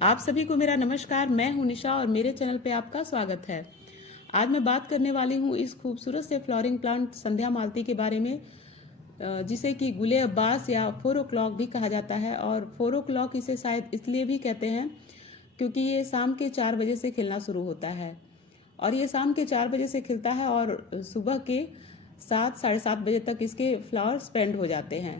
आप सभी को मेरा नमस्कार। मैं हूं निशा और मेरे चैनल पे आपका स्वागत है। आज मैं बात करने वाली हूं इस खूबसूरत से फ्लोरिंग प्लांट संध्या मालती के बारे में, जिसे कि गुले अब्बास या 4 o'clock भी कहा जाता है। और 4 o'clock इसे शायद इसलिए भी कहते हैं क्योंकि ये शाम के 4 बजे से खिलना शुरू होता है और ये शाम के 4 बजे से खिलता है और सुबह के 7 साढ़े 7 बजे तक इसके फ्लावर स्पेंड हो जाते हैं।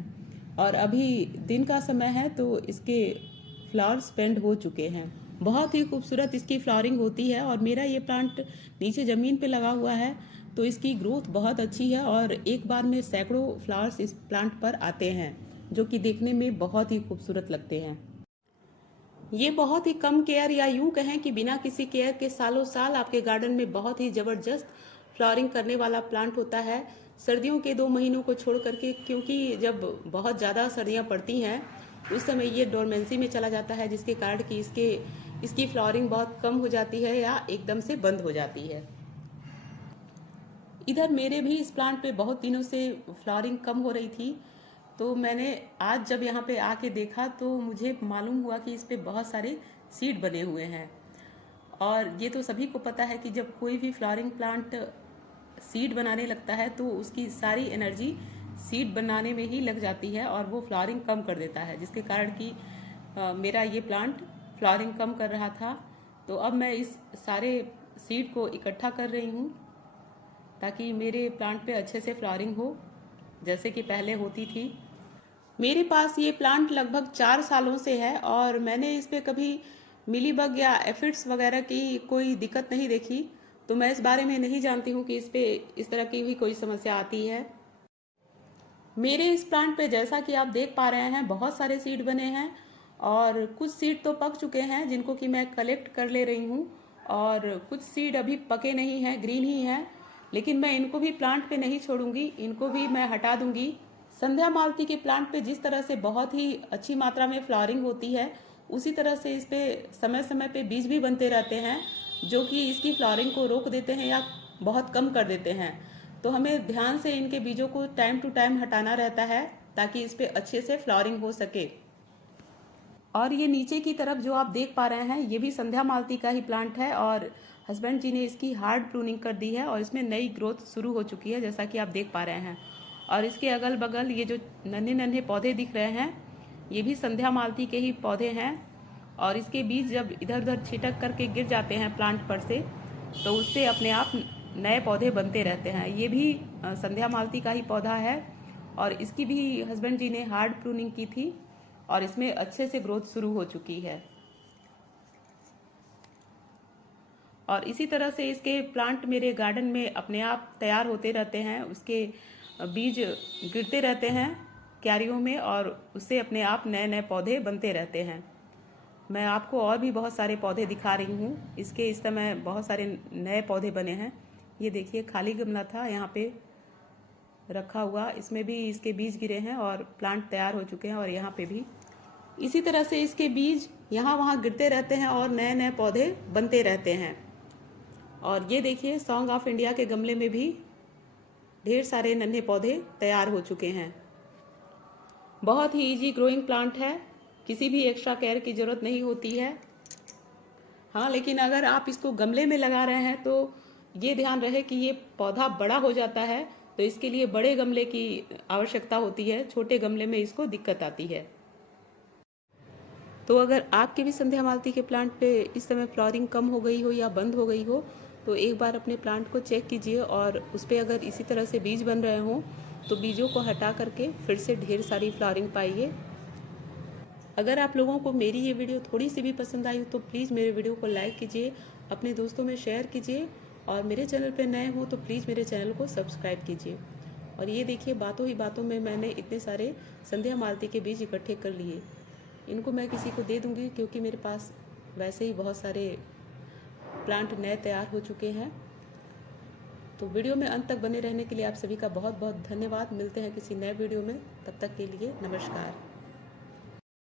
और अभी दिन का समय है तो इसके फ्लावर स्पेंड हो चुके हैं। बहुत ही खूबसूरत इसकी फ्लावरिंग होती है और मेरा ये प्लांट नीचे ज़मीन पे लगा हुआ है तो इसकी ग्रोथ बहुत अच्छी है और एक बार में सैकड़ों फ्लावर्स इस प्लांट पर आते हैं जो कि देखने में बहुत ही खूबसूरत लगते हैं। ये बहुत ही कम केयर या यूं कहें कि बिना किसी केयर के सालों साल आपके गार्डन में बहुत ही ज़बरदस्त फ्लावरिंग करने वाला प्लांट होता है। सर्दियों के 2 महीनों को छोड़ करके, क्योंकि जब बहुत ज़्यादा सर्दियाँ पड़ती हैं उस समय ये डोरमेंसी में चला जाता है, जिसके कारण कि इसकी फ्लावरिंग बहुत कम हो जाती है या एकदम से बंद हो जाती है। इधर मेरे भी इस प्लांट पे बहुत दिनों से फ्लावरिंग कम हो रही थी, तो मैंने आज जब यहाँ पे आके देखा तो मुझे मालूम हुआ कि इस पे बहुत सारे सीड बने हुए हैं। और ये तो सभी को पता है कि जब कोई भी फ्लावरिंग प्लांट सीड बनाने लगता है तो उसकी सारी एनर्जी सीड बनाने में ही लग जाती है और वो फ्लावरिंग कम कर देता है, जिसके कारण कि मेरा ये प्लांट फ्लावरिंग कम कर रहा था। तो अब मैं इस सारे सीड को इकट्ठा कर रही हूँ ताकि मेरे प्लांट पे अच्छे से फ्लावरिंग हो जैसे कि पहले होती थी। मेरे पास ये प्लांट लगभग 4 सालों से है और मैंने इस पे कभी मिलीबग या एफिड्स वगैरह की कोई दिक्कत नहीं देखी, तो मैं इस बारे में नहीं जानती हूँ कि इस पे इस तरह की भी कोई समस्या आती है। मेरे इस प्लांट पे जैसा कि आप देख पा रहे हैं बहुत सारे सीड बने हैं और कुछ सीड तो पक चुके हैं जिनको कि मैं कलेक्ट कर ले रही हूँ और कुछ सीड अभी पके नहीं हैं, ग्रीन ही हैं, लेकिन मैं इनको भी प्लांट पे नहीं छोड़ूंगी, इनको भी मैं हटा दूंगी। संध्या मालती के प्लांट पे जिस तरह से बहुत ही अच्छी मात्रा में फ्लावरिंग होती है उसी तरह से इस पे समय समय पे बीज भी बनते रहते हैं जो कि इसकी फ्लावरिंग को रोक देते हैं या बहुत कम कर देते हैं। तो हमें ध्यान से इनके बीजों को टाइम टू टाइम हटाना रहता है ताकि इस पे अच्छे से फ्लावरिंग हो सके। और ये नीचे की तरफ जो आप देख पा रहे हैं ये भी संध्या मालती का ही प्लांट है और हस्बैंड जी ने इसकी हार्ड प्रूनिंग कर दी है और इसमें नई ग्रोथ शुरू हो चुकी है जैसा कि आप देख पा रहे हैं। और इसके अगल बगल ये जो नन्हे नन्हे पौधे दिख रहे हैं ये भी संध्या मालती के ही पौधे हैं और इसके बीज जब इधर उधर छिटक करके गिर जाते हैं प्लांट पर से तो उससे अपने आप नए पौधे बनते रहते हैं। ये भी संध्या मालती का ही पौधा है और इसकी भी हस्बैंड जी ने हार्ड प्रूनिंग की थी और इसमें अच्छे से ग्रोथ शुरू हो चुकी है। और इसी तरह से इसके प्लांट मेरे गार्डन में अपने आप तैयार होते रहते हैं, उसके बीज गिरते रहते हैं क्यारियों में और उससे अपने आप नए नए पौधे बनते रहते हैं। मैं आपको और भी बहुत सारे पौधे दिखा रही हूँ। इसके इस समय बहुत सारे नए पौधे बने हैं। ये देखिए खाली गमला था यहाँ पे रखा हुआ, इसमें भी इसके बीज गिरे हैं और प्लांट तैयार हो चुके हैं और यहाँ पे भी इसी तरह से इसके बीज यहाँ वहाँ गिरते रहते हैं और नए नए पौधे बनते रहते हैं। और ये देखिए सॉन्ग ऑफ इंडिया के गमले में भी ढेर सारे नन्हे पौधे तैयार हो चुके हैं। बहुत ही इजी ग्रोइंग प्लांट है, किसी भी एक्स्ट्रा केयर की जरूरत नहीं होती है। हाँ, लेकिन अगर आप इसको गमले में लगा रहे हैं तो ये ध्यान रहे कि ये पौधा बड़ा हो जाता है तो इसके लिए बड़े गमले की आवश्यकता होती है, छोटे गमले में इसको दिक्कत आती है। तो अगर आपके भी संध्या मालती के प्लांट पे इस समय फ्लावरिंग कम हो गई हो या बंद हो गई हो तो एक बार अपने प्लांट को चेक कीजिए और उस पर अगर इसी तरह से बीज बन रहे हों तो बीजों को हटा करके फिर से ढेर सारी फ्लावरिंग पाइए। अगर आप लोगों को मेरी ये वीडियो थोड़ी सी भी पसंद आई हो तो प्लीज़ मेरे वीडियो को लाइक कीजिए, अपने दोस्तों में शेयर कीजिए और मेरे चैनल पर नए हो तो प्लीज़ मेरे चैनल को सब्सक्राइब कीजिए। और ये देखिए बातों ही बातों में मैंने इतने सारे संध्या मालती के बीज इकट्ठे कर लिए। इनको मैं किसी को दे दूंगी क्योंकि मेरे पास वैसे ही बहुत सारे प्लांट नए तैयार हो चुके हैं। तो वीडियो में अंत तक बने रहने के लिए आप सभी का बहुत बहुत धन्यवाद। मिलते हैं किसी नए वीडियो में, तब तक के लिए नमस्कार।